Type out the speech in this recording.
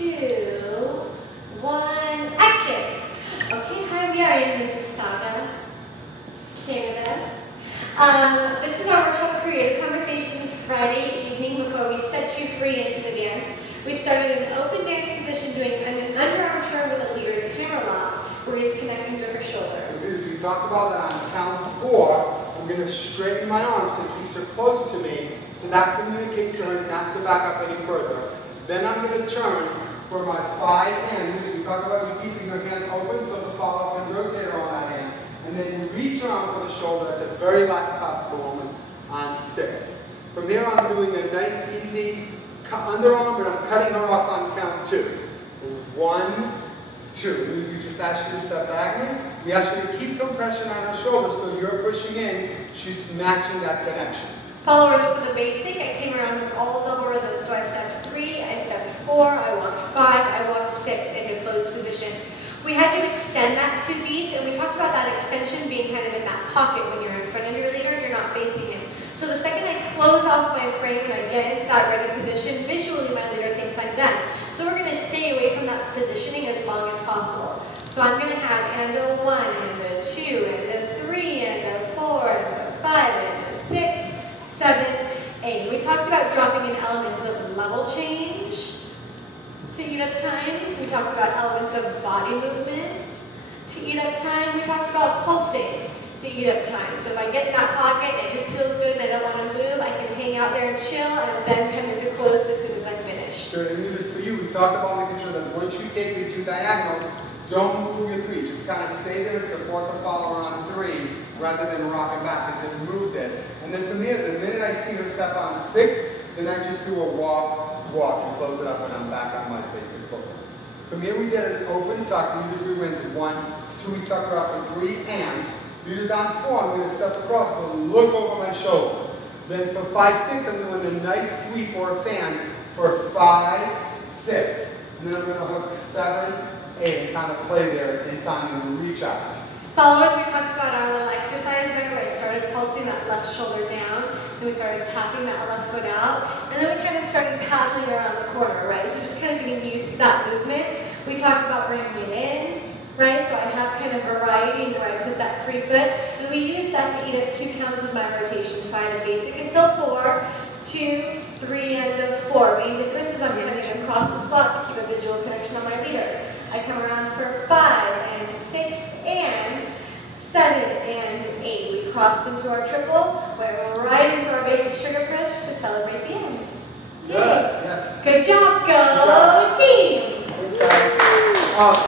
2, 1, action! Okay, hi, we are in Mississauga, Canada. This was our workshop Creative Conversations Friday evening before we set you free into the dance. We started an open dance position doing an underarm turn with a leader's hammer lock, where it's connecting to her shoulder. As we talked about that on count 4, I'm going to straighten my arm so it keeps her close to me, so that communicates to her not to back up any further. Then I'm going to turn for my 5 hand. As we talked about, you keeping your hand open so the follow up and rotator on that hand. And then you reach around for the shoulder at the very last possible moment on 6. From there, I'm doing a nice, easy underarm, but I'm cutting her off on count 2. 1, 2. We just ask you to step diagonally. We ask you to keep compression on her shoulder so you're pushing in. She's matching that connection. Followers for the basic, I came around with all double rhythms. So I stepped 3, I stepped 4, I walked 5, I walked 6 in a closed position. We had to extend that 2 beats, and we talked about that extension being kind of in that pocket when you're in front of your leader and you're not facing him. So the second I close off my frame and I get into that ready position, visually my leader thinks I'm done. So we're going to stay away from that positioning as long as possible. So I'm going to have and a 1, and a 2, and a 3, and a 4, and a 5, and a 6, 7, 8. We talked about dropping in elements of level change to eat up time. We talked about elements of body movement to eat up time. We talked about pulsing to eat up time. So if I get in that pocket and it just feels good and I don't want to move, I can hang out there and chill and then come into close as soon as I'm finished. Sure, and just for you, we talked about making sure that once you take the 2 diagonal, don't move your 3. Just kind of stay there and support the follower on 3 rather than rocking back because it moves it. And then from there, the minute I see her step on 6, then I just do a walk, and close it up and I'm back on my basic footwork. From here we did an open tuck. We went 1, 2, we tucked her up for 3 and leaders on 4, I'm going to step across and look over my shoulder. Then for 5, 6, I'm doing a nice sweep or a fan for 5, 6. And then I'm going to hook 7, 8, kind of play there in time and reach out. Followers, we talked about our little exercise, remember? I started pulsing that left shoulder down, then we started tapping that left foot out, and then we kind of started paddling around the corner, right? So just kind of getting used to that movement. We talked about bringing it in, right? So I have kind of variety in where I put that free foot, and we use that to eat up 2 counts of my rotation. So I had a basic until 4, 2, 3, and a 4. Main difference is I'm cutting across the slot to keep a visual connection on my leader. I come around for 5, and 6, and 7, and 8. We crossed into our triple, went right into our basic sugar push to celebrate the end. Yay! Good, yes. Good job, go team! Good job.